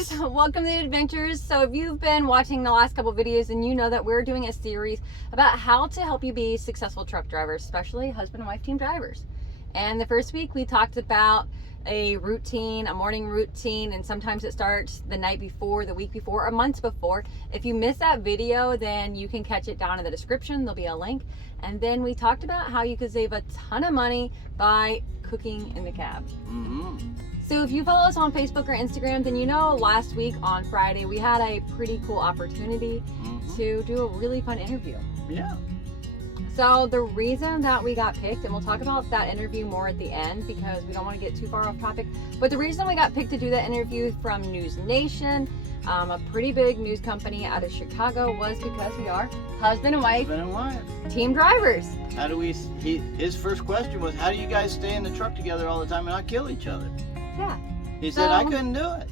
guys. Welcome to the Adventures. So if you've been watching the last couple videos, then you know that we're doing a series about how to help you be successful truck drivers, especially husband and wife team drivers. And the first week we talked about a routine, a morning routine, and sometimes it starts the night before, the week before, or months before. If you missed that video, then you can catch it down in the description. There'll be a link. And then we talked about how you could save a ton of money by cooking in the cab. So if you follow us on Facebook or Instagram, then you know last week on Friday we had a pretty cool opportunity to do a really fun interview. Yeah. So the reason that we got picked, and we'll talk about that interview more at the end because we don't want to get too far off topic, but the reason we got picked to do that interview from News Nation, a pretty big news company out of Chicago, was because we are husband and wife team drivers. How do we, his first question was, how do you guys stay in the truck together all the time and not kill each other? Yeah. He said, I couldn't do it.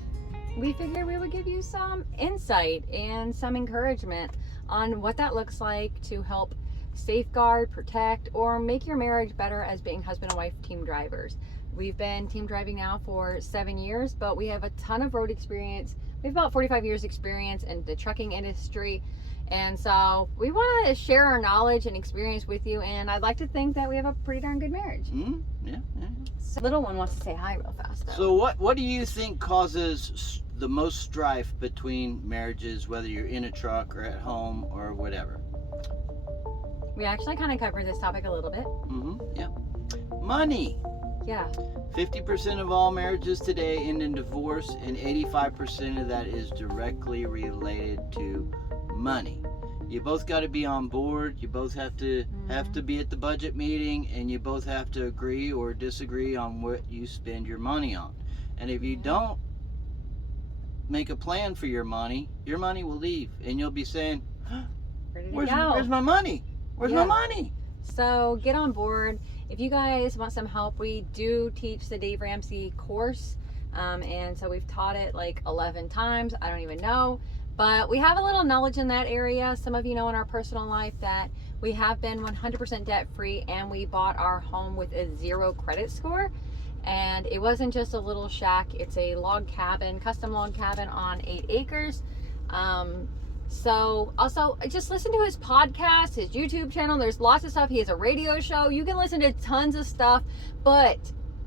We figured we would give you some insight and some encouragement on what that looks like to help safeguard, protect, or make your marriage better as being husband and wife team drivers. We've been team driving now for 7 years, but we have a ton of road experience. We have about 45 years experience in the trucking industry. And so we want to share our knowledge and experience with you. And I'd like to think that we have a pretty darn good marriage. Yeah. So little one wants to say hi real fast though. So what do you think causes the most strife between marriages, whether you're in a truck or at home or whatever? We actually kind of covered this topic a little bit. Yeah. Money. Yeah. 50% of all marriages today end in divorce, and 85% of that is directly related to money. You both got to be on board. You both have to be at the budget meeting, and you both have to agree or disagree on what you spend your money on. And if you don't make a plan for your money will leave, and you'll be saying, where's my money? Where's my money? So get on board. If you guys want some help, we do teach the Dave Ramsey course. And so we've taught it like 11 times. I don't even know. But we have a little knowledge in that area. Some of you know in our personal life that we have been 100% debt free, and we bought our home with a 0 credit score. And it wasn't just a little shack. It's a log cabin, custom log cabin on 8 acres. So also just listen to his podcast, his YouTube channel. There's lots of stuff. He has a radio show. You can listen to tons of stuff, but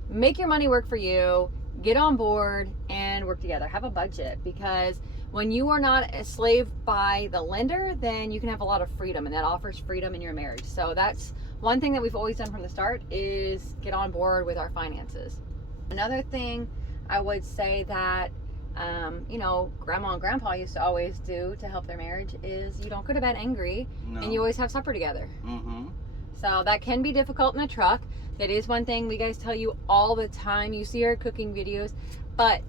make your money work for you. Get on board and work together. Have a budget, because when you are not a slave by the lender, then you can have a lot of freedom, and that offers freedom in your marriage. So that's one thing that we've always done from the start, is get on board with our finances. Another thing I would say that grandma and grandpa used to always do to help their marriage is you don't go to bed angry, and you always have supper together. So that can be difficult in a truck. That is one thing we guys tell you all the time. You see our cooking videos, but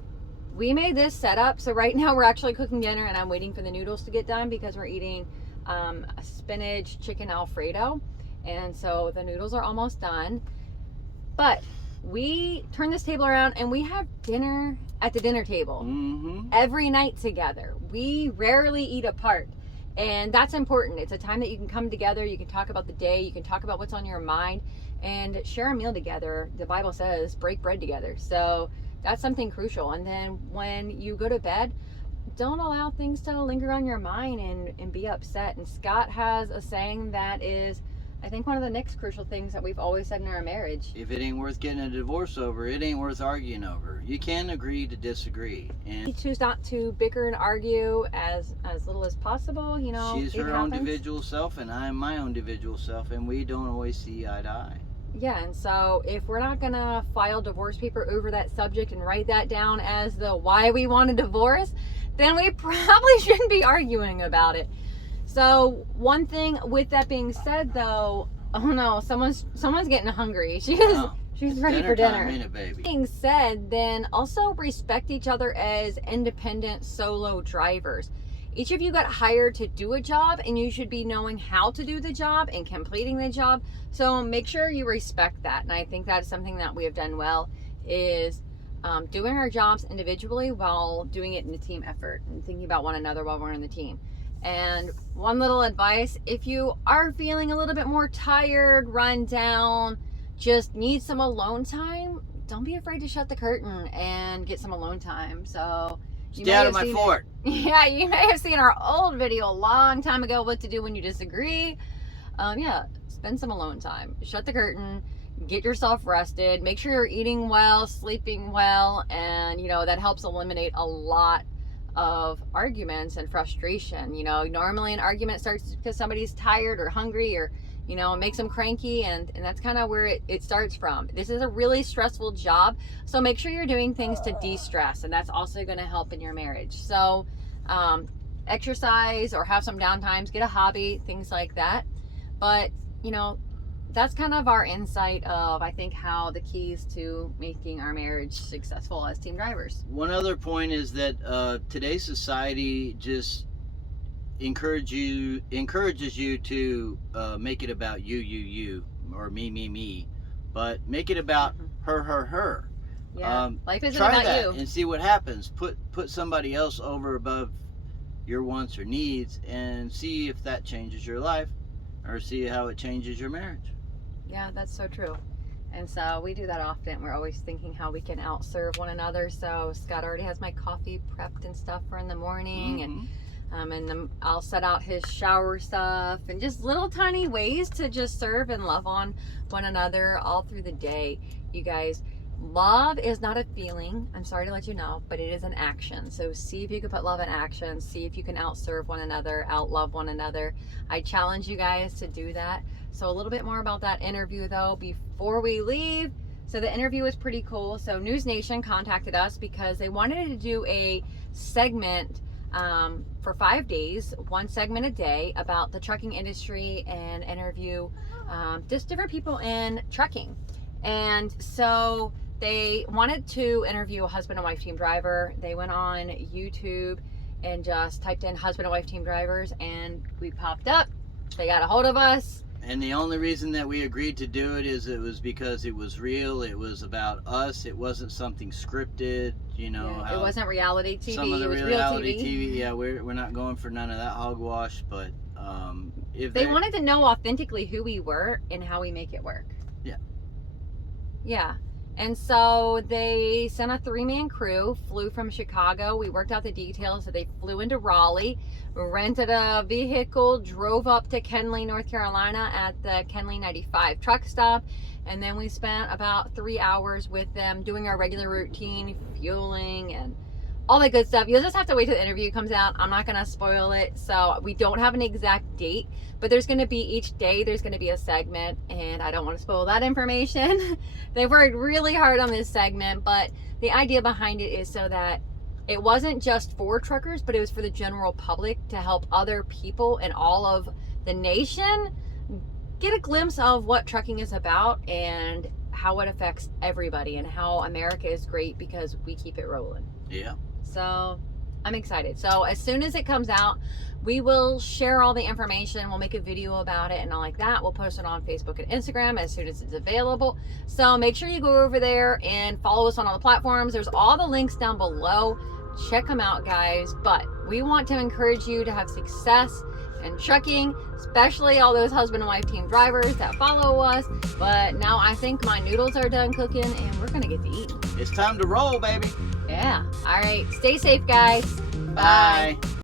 we made this setup. So right now we're actually cooking dinner, and I'm waiting for the noodles to get done because we're eating a spinach chicken Alfredo. And so the noodles are almost done. But we turn this table around and we have dinner at the dinner table every night together. We rarely eat apart, and that's important. It's a time that you can come together, you can talk about the day, you can talk about what's on your mind, and share a meal together. The Bible says break bread together, so that's something crucial. And then when you go to bed, don't allow things to linger on your mind and be upset. And Scott has a saying that is, I think, one of the next crucial things that we've always said in our marriage. If it ain't worth getting a divorce over, it ain't worth arguing over. You can agree to disagree. And we choose not to bicker and argue as little as possible. She's her own individual self, and I am my own individual self, and we don't always see eye to eye. Yeah, and so if we're not going to file divorce paper over that subject and write that down as the why we want a divorce, then we probably shouldn't be arguing about it. So one thing with that being said, though, oh no, someone's getting hungry. She's ready for dinner. Baby. Being said, then also respect each other as independent solo drivers. Each of you got hired to do a job, and you should be knowing how to do the job and completing the job. So make sure you respect that. And I think that is something that we have done well, is doing our jobs individually while doing it in a team effort and thinking about one another while we're in the team. And one little advice, if you are feeling a little bit more tired, run down, just need some alone time, don't be afraid to shut the curtain and get some alone time. So Stay out of my fort. Yeah, you may have seen our old video a long time ago, what to do when you disagree. Yeah, spend some alone time. Shut the curtain. Get yourself rested. Make sure you're eating well, sleeping well, and that helps eliminate a lot of arguments and frustration. Normally an argument starts because somebody's tired or hungry or it makes them cranky, and that's kind of where it starts from. This is a really stressful job, so make sure you're doing things to de-stress, and that's also going to help in your marriage. So exercise or have some downtimes, get a hobby, things like that. But that's kind of our insight of, I think, how the keys to making our marriage successful as team drivers. One other point is that today's society just encourages you to make it about you, or me, but make it about her. Yeah, life isn't try about that you. And see what happens. Put somebody else over above your wants or needs, and see if that changes your life, or see how it changes your marriage. Yeah, that's so true. And so we do that often. We're always thinking how we can outserve one another. So Scott already has my coffee prepped and stuff for in the morning, and then I'll set out his shower stuff, and just little tiny ways to just serve and love on one another all through the day. You guys, love is not a feeling. I'm sorry to let you know, but it is an action. So see if you can put love in action. See if you can outserve one another, outlove one another. I challenge you guys to do that. So a little bit more about that interview though before we leave. So the interview was pretty cool. So News Nation contacted us because they wanted to do a segment for 5 days, one segment a day, about the trucking industry, and interview just different people in trucking. And so they wanted to interview a husband and wife team driver. They went on YouTube and just typed in husband and wife team drivers, and we popped up. They got a hold of us. And the only reason that we agreed to do it is it was because it was real. It was about us. It wasn't something scripted, Yeah, it wasn't reality TV. Some of the it was reality real TV. yeah, we're not going for none of that hogwash. But if They wanted to know authentically who we were and how we make it work. Yeah. Yeah. And so they sent a 3-man crew, flew from Chicago. We worked out the details. So they flew into Raleigh, rented a vehicle, drove up to Kenly, North Carolina at the Kenly 95 truck stop. And then we spent about 3 hours with them doing our regular routine, fueling and all that good stuff. You'll just have to wait till the interview comes out. I'm not going to spoil it. So we don't have an exact date, but there's going to be each day, there's going to be a segment, and I don't want to spoil that information. They worked really hard on this segment, but the idea behind it is so that it wasn't just for truckers, but it was for the general public to help other people in all of the nation get a glimpse of what trucking is about and how it affects everybody, and how America is great because we keep it rolling. Yeah. So I'm excited. So as soon as it comes out, we will share all the information. We'll make a video about it and all like that. We'll post it on Facebook and Instagram as soon as it's available. So make sure you go over there and follow us on all the platforms. There's all the links down below. Check them out, guys. But we want to encourage you to have success in trucking, especially all those husband and wife team drivers that follow us. But now I think my noodles are done cooking and we're gonna get to eat. It's time to roll, baby. Yeah. All right. Stay safe, guys. Bye.